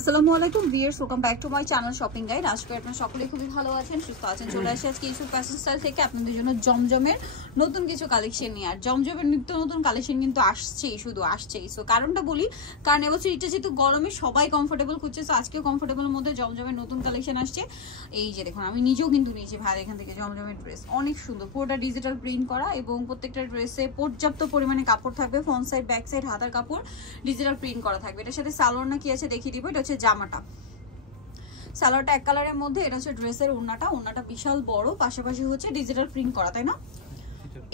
আসসালামু আলাইকুম viewers, welcome back to my channel shopping guide. আজকে আপনারা সকলেই খুবই ভালো আছেন, সুস্থ আছেন। চলে আসে আজকে ইস্যু ফ্যাশন স্টাইল থেকে আপনাদের জন্য জমজমের নতুন কিছু কালেকশন নিয়ে। আর জমজমের নিত্য নতুন কালেকশন কিন্তু আসছেই, শুধু আসছেই। সো কারণটা বলি, কারণ এবছর এটা যেহেতু গরমে সবাই কমফোর্টেবল খুঁজছে, সো আজকেও কমফোর্টেবলের মধ্যে জমজমের নতুন কালেকশন আসছে। এই যে দেখুন, আমি নিজেও কিন্তু নিয়েছি ভাই এখান থেকে জমজমের ড্রেস, অনেক সুন্দর, পুরোটা ডিজিটাল প্রিন্ট করা এবং প্রত্যেকটা ড্রেসে পর্যাপ্ত পরিমাণে কাপড় থাকবে। ফ্রন্ট সাইড, ব্যাক সাইড, হাতার কাপড় ডিজিটাল প্রিন্ট করা থাকবে। এটার সাথে সালোয়ার না কি আছে দেখিয়ে দিব। এটা হচ্ছে জামাটা, সালোয়ারটা এক কালারের মধ্যে। এটা হচ্ছে ড্রেসের ওড়নাটা বিশাল বড়, পাশাপাশি হচ্ছে ডিজিটাল প্রিন্ট করা, তাই না?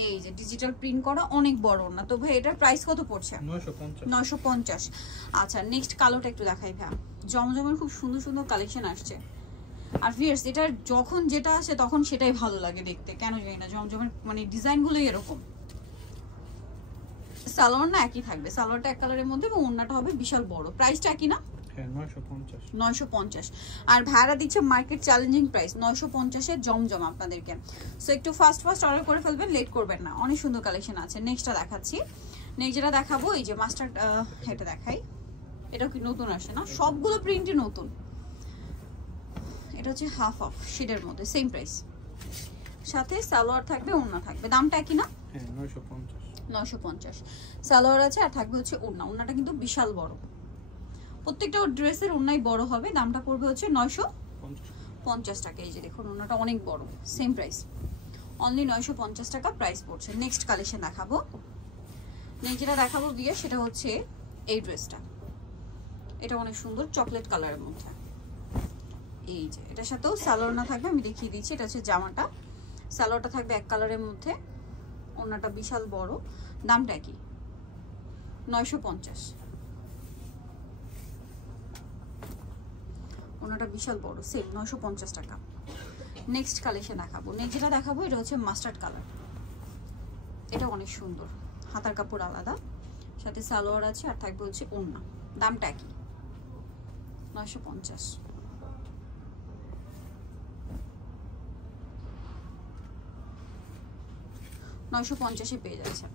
এই যে ডিজিটাল প্রিন্ট করা, অনেক বড় ওড়না। তো ভাই এটার প্রাইস কত পড়ছে? 950। আচ্ছা, নেক্সট কালোটা একটু দেখাই ভাই। জমজমের খুব সুন্দর সুন্দর কালেকশন আসছে। আর ভিউয়ার্স, এটার যখন যেটা আসে তখন সেটাই ভালো লাগে দেখতে, কেন জানি না। জমজমের মানে ডিজাইনগুলোই এরকম। সালোয়ার না একই থাকবে, সালোয়ারটা এক কালারের মধ্যে এবং ওড়নাটা হবে বিশাল বড়। প্রাইসটা একই না? 950। আর ভাড়া দিচ্ছে মার্কেট চ্যালেঞ্জিং প্রাইস 950 জমজম আপনাদেরকে। সো একটু ফাস্ট অর্ডার করে ফেলবেন, লেট করবেন না। অনেক সুন্দর কালেকশন আছে। নেক্সটটা দেখাচ্ছি। নেক্সট যেটা দেখাবো, এই যে মাস্টার্ড, এটা দেখাই। এটা কি নতুন আসে না? সবগুলো প্রিন্টই নতুন। এটা হচ্ছে হাফ অফ শেডের মধ্যে, সেম প্রাইস, সাথে সালোয়ার থাকবে, ওড়না থাকবে। দামটা একই না? 950 সালোয়ার আছে, আর থাকবে হচ্ছে ওড়নাটা কিন্তু বিশাল বড়। প্রত্যেকটা ড্রেসের ওড়নাই বড় হবে। দামটা পড়বে হচ্ছে 950 টাকা। এই যে দেখুন, ওড়নাটা অনেক বড়, সেম প্রাইস, অনলি 950 টাকা প্রাইস পড়ছে। নেক্সট কালেকশন দেখাবো। নেক্সট যেটা দেখাবো দিয়ে সেটা হচ্ছে এই ড্রেসটা। এটা অনেক সুন্দর, চকলেট কালারের মধ্যে। এই যে এটার সাথেও সালোয়ার না থাকবে, আমি দেখিয়ে দিচ্ছি। এটা হচ্ছে জামাটা, সালোয়ারটা থাকবে এক কালারের মধ্যে, ওড়নাটা বিশাল বড়। দামটা কি? 950। ওনাটা বিশাল বড়, সেম 950 টাকা। নেক্সট কালেকশন দেখাবো। নেক্সট যেটা দেখাবো এটা হচ্ছে মাস্টার্ড কালার। এটা অনেক সুন্দর, হাতার কাপড় আলাদা, সাথে সালোয়ার আছে, আর থাকবে হচ্ছে ওড়না। দামটা কি? 950। পেয়ে যাচ্ছে।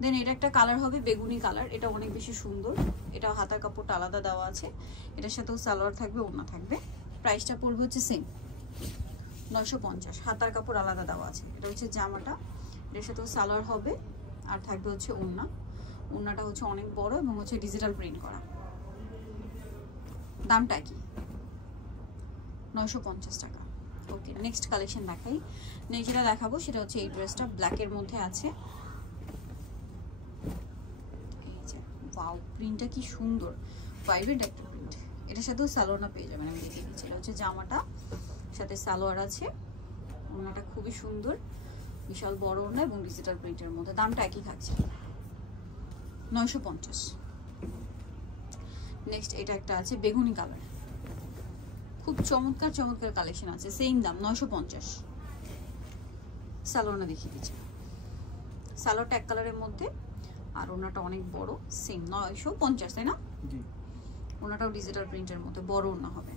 দেন এটা একটা কালার হবে বেগুনি কালার, এটা অনেক বেশি সুন্দর। এটা হাতার কাপড়টা আলাদা দেওয়া আছে, এটার সাথেও সালোয়ার থাকবে, ওড়না থাকবে। প্রাইসটা পড়বে হচ্ছে সেম 950, হাতার কাপড় আলাদা দেওয়া আছে। এটা হচ্ছে জামাটা, এটার সাথেও সালোয়ার হবে, আর থাকবে হচ্ছে ওড়নাটা হচ্ছে অনেক বড় এবং হচ্ছে ডিজিটাল প্রিন্ট করা। দামটা কি? 950 টাকা। ওকে, নেক্সট কালেকশন দেখাই। নেক্সট যেটা দেখাবো সেটা হচ্ছে এই ড্রেসটা, ব্ল্যাকের মধ্যে আছে। ওয়াও, প্রিন্টটা কি সুন্দর, ভাইব্রেন্ট একটা প্রিন্ট। এটার সাথেও সালোয়ার পেয়ে যাবেন, আমি দেখিয়ে দিচ্ছি। এটা হচ্ছে জামাটা, সাথে সালোয়ার আছে, ওড়নাটা খুবই সুন্দর, বিশাল বড় ওড়না এবং ডিজিটাল প্রিন্টের মধ্যে। দামটা একই থাকছে, 950। নেক্সট এটা একটা আছে বেগুনি কালার, খুব চমৎকার কালেকশন আছে, সেম দাম 950। সালোয়ারটা দেখিয়ে দিচ্ছি। সালোয়ারটা এক কালারের মধ্যে, আর ওনাটা অনেক বড়, সেম 950, তাই না? ওনাটাও ডিজিটাল প্রিন্টের মধ্যে বড় ওনা হবে।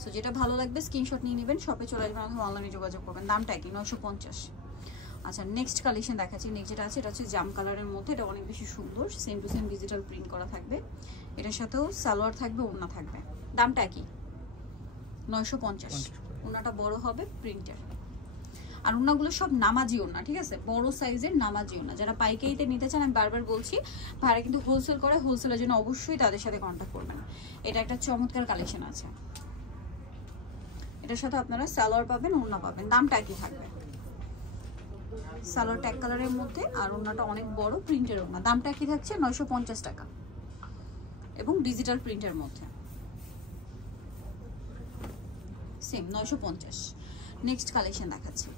সো যেটা ভালো লাগবে স্ক্রিনশট নিয়ে নেবেন, শপে চলে আসবেন অথবা অনলাইনে যোগাযোগ করবেন। দামটা কি? 950। আচ্ছা, নেক্সট কালেকশন দেখাচ্ছি। নেক্সট যেটা আছে এটা হচ্ছে জাম কালারের মধ্যে, এটা অনেক বেশি সুন্দর, same to same digital print করা থাকবে। এটার সাথেও সালোয়ার থাকবে, ওড়না থাকবে। দামটা কি? 950। ওড়নাটা বড় হবে, প্রিন্টের। আর ওড়নাগুলো সব নামাজি ওড়না, ঠিক আছে, বড় সাইজের নামাজি ওড়না। যারা পাইকারিতে নিতে চান, আমি বারবার বলছি, ভাড়া কিন্তু হোলসেল করে, হোলসেলের জন্য অবশ্যই তাদের সাথে কন্ট্যাক্ট করবেন। এটা একটা চমৎকার কালেকশন আছে। এটার সাথে আপনারা সালোয়ার পাবেন, ওড়না পাবেন। দামটা একই থাকবে। সালোয়ারটা এক কালারের মধ্যে, আর ওড়নাটা অনেক বড়, প্রিন্টের ওড়না। দামটা একই থাকছে 950 টাকা এবং ডিজিটাল প্রিন্টের মধ্যে, সেম 950। নেক্সট কালেকশন দেখাচ্ছি।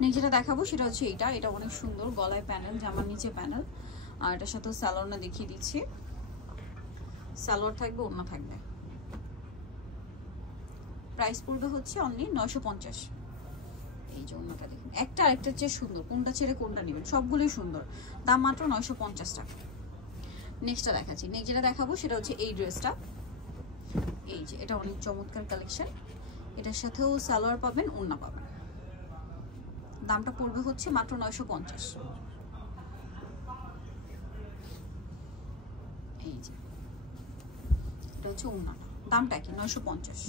নেক্সট যেটা দেখাবো সেটা হচ্ছে এটা অনেক সুন্দর, গলায় প্যানেল, জামার নিচে প্যানেল, আর এটার সাথে সালোয়ারটা দেখিয়ে দিচ্ছি। সালোয়ার থাকবে, ওড়না থাকবে। প্রাইস পড়বে হচ্ছে অনলি 950। এই যে ওড়নাটা দেখুন, একটা আরেকটার চেয়ে সুন্দর, কোনটা ছেড়ে কোনটা নেবেন, সবগুলোই সুন্দর। দাম মাত্র 950 টাকা। নেক্সটটা দেখাচ্ছি। নেক্সট যেটা দেখাবো সেটা হচ্ছে এই ড্রেসটা। এই যে এটা অনেক চমৎকার কালেকশন, এটার সাথেও সালোয়ার পাবেন, ওড়না পাবেন। দামটা পড়বে হচ্ছে মাত্র 950। এই যে এটা হচ্ছে ওড়নাটা, দামটা কি 950।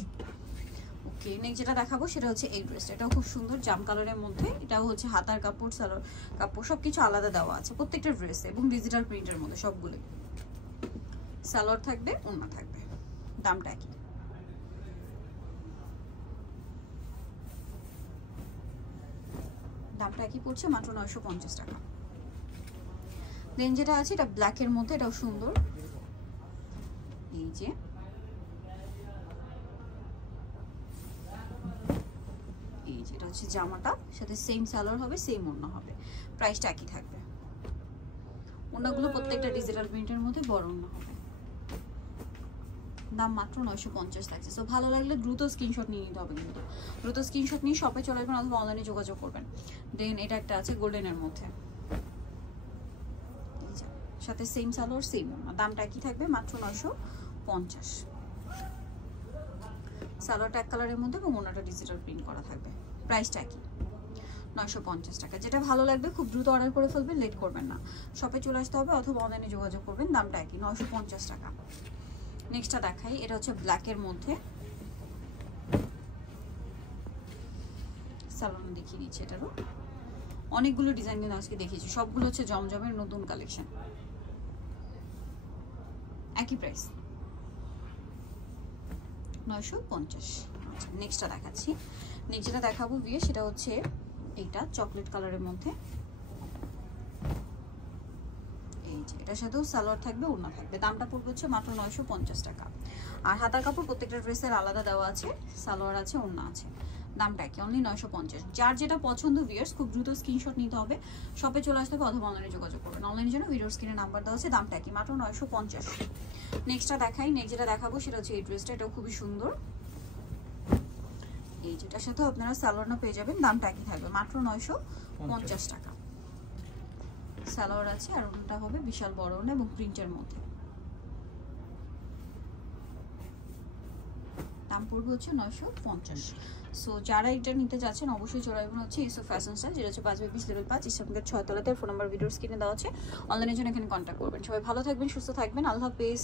ওকে, নেক্সট যেটা দেখাবো সেটা হচ্ছে এই ড্রেসটা। এটাও খুব সুন্দর জাম কালারের মধ্যে। এটাও হচ্ছে হাতার কাপড়, সালোয়ার কাপড় সবকিছু আলাদা দেওয়া আছে প্রত্যেকটা ড্রেসে এবং ডিজিটাল প্রিন্টের মধ্যে সবগুলো। সালোয়ার থাকবে, ওড়না থাকবে, দামটা কি দামটা কি পড়ছে মাত্র 950 টাকা। দেন যেটা আছে এটা ব্ল্যাকের মধ্যে, এটাও সুন্দর। এই যে এটা হচ্ছে জামাটা, সাথে সেম সালোয়ার হবে, সেম ওড়না হবে, প্রাইসটা একই থাকবে। ওড়নাগুলো প্রত্যেকটা ডিজিটাল প্রিন্টের মধ্যে বড় ওড়না হবে, দাম মাত্র 950 থাকছে। সো ভালো লাগলে দ্রুত স্ক্রিনশট নিয়ে নিতে হবে, কিন্তু দ্রুত স্ক্রিনশট নিয়ে শপে চলে আসবেন অথবা অনলাইনে যোগাযোগ করবেন। দেন এটা একটা আছে গোল্ডেনের মধ্যে, সাথে সেম সালোয়ার সেম ওড়না, দামটা একই থাকবে মাত্র 950। সালোয়ারটা এক কালারের মধ্যে এবং ওড়নাটা ডিজিটাল প্রিন্ট করা থাকবে, প্রাইসটা কি 950 টাকা। যেটা ভালো লাগবে খুব দ্রুত অর্ডার করে ফেলবেন, লেট করবেন না, শপে চলে আসতে হবে অথবা অনলাইনে যোগাযোগ করবেন, দামটা কি 950 টাকা। নেক্সটটা দেখাই, এটা হচ্ছে ব্ল্যাকের মধ্যে, সালোয়ার দেখিয়ে দিচ্ছি। এটারও অনেকগুলো ডিজাইন কিন্তু আজকে দেখিয়েছি, সবগুলো হচ্ছে জমজমের নতুন কালেকশন, একই প্রাইস 950। আচ্ছা, নেক্সটটা দেখাচ্ছি। নেক্সট যেটা দেখাবো ভিয়ে সেটা হচ্ছে এইটা চকলেট কালারের মধ্যে। এই যে এটার সাথেও সালোয়ার থাকবে, ওড়না থাকবে, দামটা পড়বে হচ্ছে মাত্র 950 টাকা। আর হাতার কাপড় প্রত্যেকটা ড্রেসের আলাদা দেওয়া আছে, সালোয়ার আছে, ওড়না আছে, দামটা কি অনলি 950। যার যেটা পছন্দ ভিউয়ার্স খুব দ্রুত স্ক্রিনশট নিতে হবে, শপে চলে আসতে হবে অথবা অনলাইনে যোগাযোগ করবেন। অনলাইনের জন্য ভিডিওর স্ক্রিনে নাম্বার দেওয়া আছে, দামটা কি মাত্র 950। নেক্সটটা দেখাই, নেক্সট যেটা দেখাবো সেটা হচ্ছে এই ড্রেসটা। এটাও খুবই সুন্দর, এই যেটার সাথেও আপনারা সালোয়ারও পেয়ে যাবেন, দামটা একই থাকবে মাত্র 950 টাকা। সালোয়ার আছে আর ওটা হবে বিশাল বড় ওড়না এবং প্রিন্টের মধ্যে, দাম পড়বে হচ্ছে 950। সো যারা এটা নিতে যাচ্ছেন অবশ্যই চলে আসবেন হচ্ছে ইউসুফ ফ্যাশন স্টাইল, যেটা হচ্ছে 5/20 লেভেল 5 ইস্টার্নগেট 6 তলাতে। ফোন নাম্বার ভিডিওর স্ক্রিনে দেওয়া আছে, অনলাইনের জন্য এখানে কন্ট্যাক্ট করবেন। সবাই ভালো থাকবেন, সুস্থ থাকবেন, আল্লাহ হাফেজ।